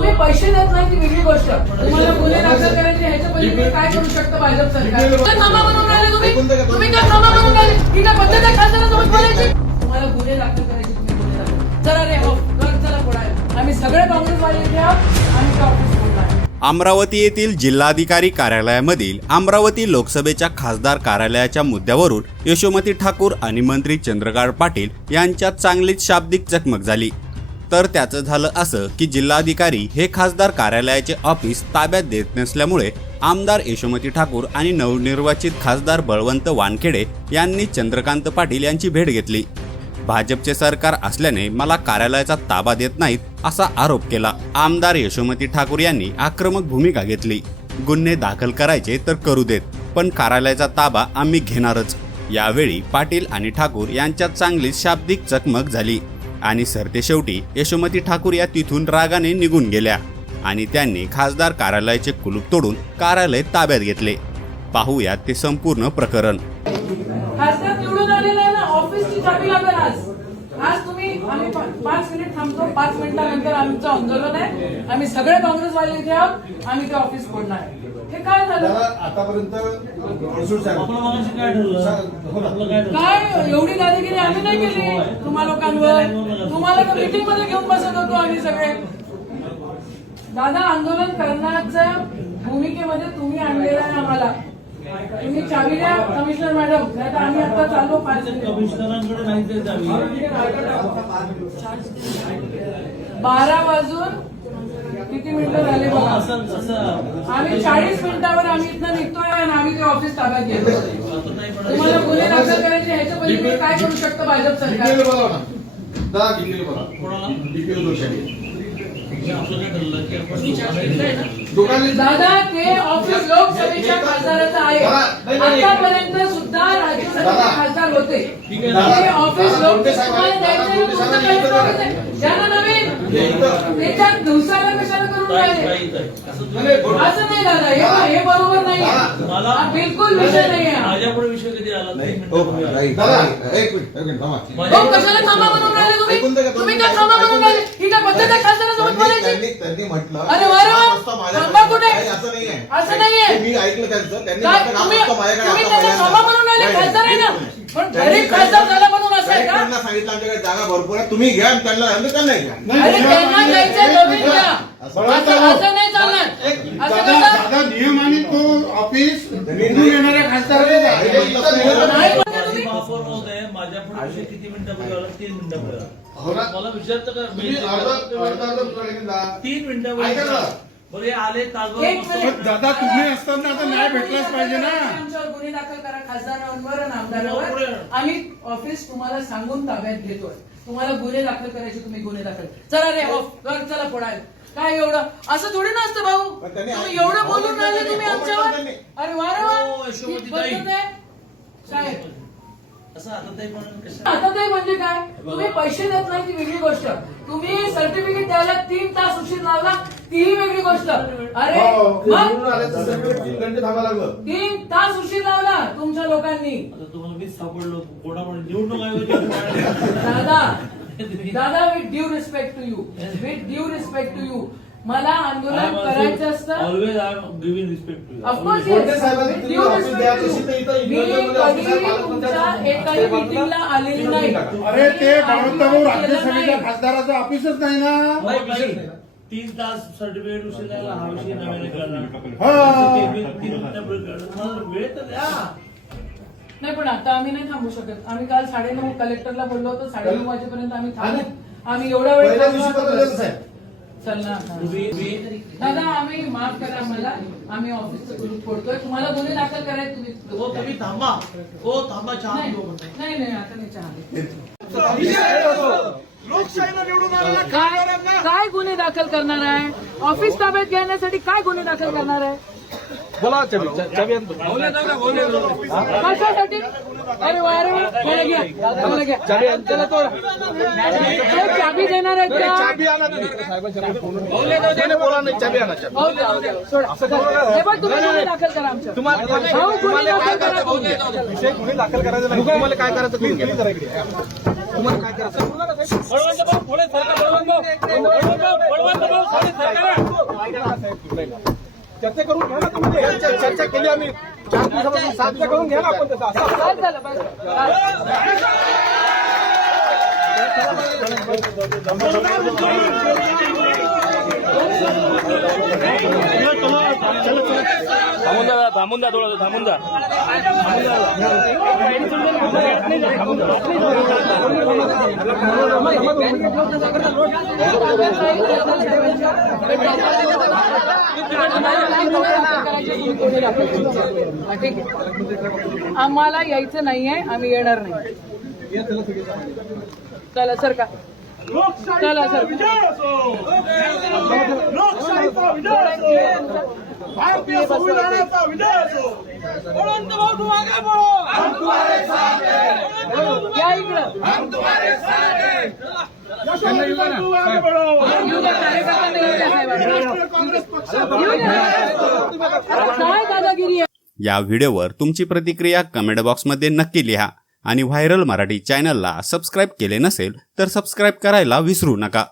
तुम्ही पैसे देत नाही ती वेगळी गोष्ट. तुम्हाला गुन्हे दाखल करायचे ह्याच्या पहिले तुम्ही काय करू शकता भाजप सरकार? राहिले तुम्ही? तुम्ही काय थांबा म्हणून राहिले? ही काय पद्धत आहे खासदारासोबत बोलायची? तुम्हाला गुन्हे दाखल करायचे तुम्ही गुन्हे दाखल. चला रे हो चला पुढे. आम्ही सगळे काँग्रेसवाले इथे आहोत आम्ही बोलणार अमरावती येथील जिल्हाधिकारी कार्यालयामधील अमरावती लोकसभेच्या खासदार कार्यालयाच्या मुद्द्यावरून यशोमती ठाकूर आणि मंत्री चंद्रकांत पाटील यांच्यात चांगलीच शाब्दिक चकमक झाली. तर त्याचं झालं असं की जिल्हाधिकारी हे खासदार कार्यालयाचे ऑफिस ताब्यात देत नसल्यामुळे आमदार यशोमती ठाकूर आणि नवनिर्वाचित खासदार बळवंत वानखेडे यांनी चंद्रकांत पाटील यांची भेट घेतली. भाजपचे सरकार असल्याने मला कार्यालयाचा ताबा देत नाहीत असा आरोप केला. आमदार यशोमती ठाकूर यांनी आक्रमक भूमिका घेतली. गुन्हे दाखल करायचे तर करू देत पण कार्यालयाचा ताबा आम्ही घेणारच. यावेळी पाटील आणि ठाकूर यांच्यात चांगलीच शाब्दिक चकमक झाली. आणि सरतेशेवटी यशोमती ठाकूर या तिथून रागाने निघून गेल्या आणि त्यांनी खासदार कार्यालयाचे कुलूप तोडून कार्यालय ताब्यात घेतले. पाहूयात ते संपूर्ण प्रकरण. आज. तुम्ही आम्ही पाच मिनिट थांबतो पाच मिनिटानंतर आमचं आंदोलन आहे. आम्ही सगळे काँग्रेसवाले इथे आहोत आम्ही ते ऑफिस फोडणार आहे. हे काय झालं? दादा आतापर्यंत अडसूळ साहेब आपलं मगाशी काय ठरलं? हो ना. आपलं काय ठरलं? काय? एवढी दादागिरी आम्ही नाही केली तुम्हा लोकांवर. तुम्हाला तर मीटिंगमध्ये घेऊन बसत होतो आम्ही सगळे. दादा आंदोलन करण्याच्या भूमिकेमध्ये तुम्ही आणलेलं आहे आम्हाला. तुम्ही चावी द्या कमिशनर मॅडम नाही तर आम्ही आता चाललो पाच मिनिट. कमिशनरांकडे नाही ते बारा वाजून किती मिनिटं आम्ही चाळीस मिनिटावर आम्ही इथनं निघतोय आणि आम्ही ते ऑफिस ताब्यात घेतो आता नाही पण तुम्हाला गुन्हे दाखल करायचे ह्याच्या पहिले तुम्ही काय करू शकता भाजप सरकार? दादा म्हणजे दादा ते ऑफिस लोकसभेच्या खासदाराचं आहे. आतापर्यंत सुद्धा राज्यसभेचे. खासदार होते. ऑफिस दादा, लोक त्याच्यात दिवसाला कशाला करून राहिले. असं नाही, दादा हे बरोबर नाही बिलकुल विषय नाही माझ्यापुढे विषय कधी आला नाही हो, मिनिटं पूर्वी आला. नाही. दादा एक मिनिट एक मिनिट थांबा हो, कशाला थांबा म्हणून राहिले ऐकून तुम्ही घ्या, तुम्ही दोन काय थांबा म्हणून मिनिटं. राहिले ही काय पद्धत आहे खासदारासोबत त्यांनी- बोलायची त्यांनी त्यांनी म्हटलं अरे की वा रे वा. हा प्रस्ताव माझ्याकडे थांबा कुठे? नाही, असं नाहीये असं नाहीये. ते मी ऐकलं त्यांचं त्यांनी काय म्हटलं हा तुम्ही प्रस्ताव माझ्याकडे तुम्ही आता त्याचा पहिल्यांदा. थांबा म्हणून राहिले नाही, खासदार आहे ना नाही. पण त्यांनी गरीब खासदार झाला म्हणून असं आहे का कलेक्टरना सांगितलं आमच्याकडे जागा भरपूर आहे तुम्ही घ्या आणि त्यांना त्यांना घ्या अरे त्यांना द्यायचं नवीन घ्या असं- असं असं नाही चालणार असं दादा कसं दादा नियम आणि तो ऑफिस निवडून येणाऱ्या खासदाराला नाही, नाही. नाही म्हणजे माझी तुम्ही महापौर महोदय किती मिनिटापूर्वी आला तीन मिनिटापूर्वी हो ना. मला विचारतं का तुम्ही. तीन मिनिटापूर्वी ना. आला. बरं हे तासभर. दादा तुम्ही असताना आता न्याय भेटलाच पाहिजे ना. आमच्यावर गुन्हे दाखल करा खासदारांवर आणि आमदारांवर आम्ही ऑफिस तुम्हाला सांगून ताब्यात घेतोय. तुम्हाला गुन्हे दाखल करायचे तुम्ही गुन्हे दाखल चला रे ऑफ कर चला पुढे काय एवढं? असं थोडी भाऊ. त्यांनी तुम्ही ऐक- एवढं हो, बोलून राहिले तुम्ही हो, पण आमच्यावर. अरे वा रे हो, वा. यशोमती ही ताई. पद्धत आहे साहेब आता ते म्हणजे काय? तुम्ही पैसे देत नाही ती वेगळी गोष्ट. तुम्ही सर्टिफिकेट द्यायला तीन तास उशीर लावला तीही वेगळी गोष्ट. अरे हो, आल्याचं सर्टिफिकेट तीन तास उशीर लावला. तुमच्या लोकांनी. आता तुम्हाला मीच सापडलो कोणामुळे निवडणूक आयोगाची दादा दादा with due respect to you with due respect to you मला आंदोलन करायचं असतं. Always I am giving respect to of course. एकाही मिटिंगला आलेली नाही. अरे ते राज्यसभेच्या. खासदाराचं ऑफिसच नाही ना? तीन तास सर्टिफिकेट उशीर लागला हा विषय नव्याने करणार हा. वेळ तर द्या. नाही पण आता आम्ही नाही थांबू शकत. आम्ही काल साडेनऊ कलेक्टरला बोललो होतो साडेनऊ वाजेपर्यंत आम्ही थांबू. आम्ही एवढा वेळ दादा आम्ही माफ करा मला. आम्ही ऑफिसचं कुलूप फोडतोय. तुम्हाला गुन्हे दाखल करायचे तुम्ही हो तुम्ही थांबा. हो थांबा चहा नाही. नाही नाही, आता नाही चहा लोकशाहीला निवडून काय गुन्हे दाखल करणार आहे? ऑफिस ताब्यात घेण्यासाठी काय गुन्हे दाखल करणार आहे? कशासाठी? अरे वा अरे वा. घ्या घ्या. तो. हे चाबी देणार आहेत का? हो द्या, हो द्या. सोडा. हे बघ तुम्ही गुन्हे दाखल करा आमच्या भाऊ, गुन्हे दाखल करा गुन्हे दाखल करा तुम्हाला काय करायचं? बळवंत भाऊ, पुढे सरका, बळवंत भाऊ. बळवंत भाऊ, बळवंत भाऊ, पुढे सरका. चर्चा करून घ्या ना तुम्ही चर्चा चर्चा केली आम्ही चार दिवसापासून साध्य करून घ्या ना आपण तसं असं थांबून झालं बस थांबून जा थांबून जा थांबून जा ठीक आहे आम्हाला यायचं नाहीये आम्ही येणार नाही. चला सर का? चला सर. भारतीय संविधानाचा विजय असो. बळवंत भाऊ तू आगे बढ़ो या इकडं. यशवंत भाऊ तू आगे बढ़ो येऊ द्या, कार्यकर्त्यांना येऊ द्या साहेबांना. राष्ट्रीय काँग्रेस पक्ष येऊ द्या. काय दादागिरी आहे? या व्हिडिओवर तुमची प्रतिक्रिया कमेंट बॉक्समध्ये नक्की लिहा आणि व्हायरल मराठी चॅनलला सबस्क्राईब केले नसेल तर सबस्क्राईब करायला विसरू नका.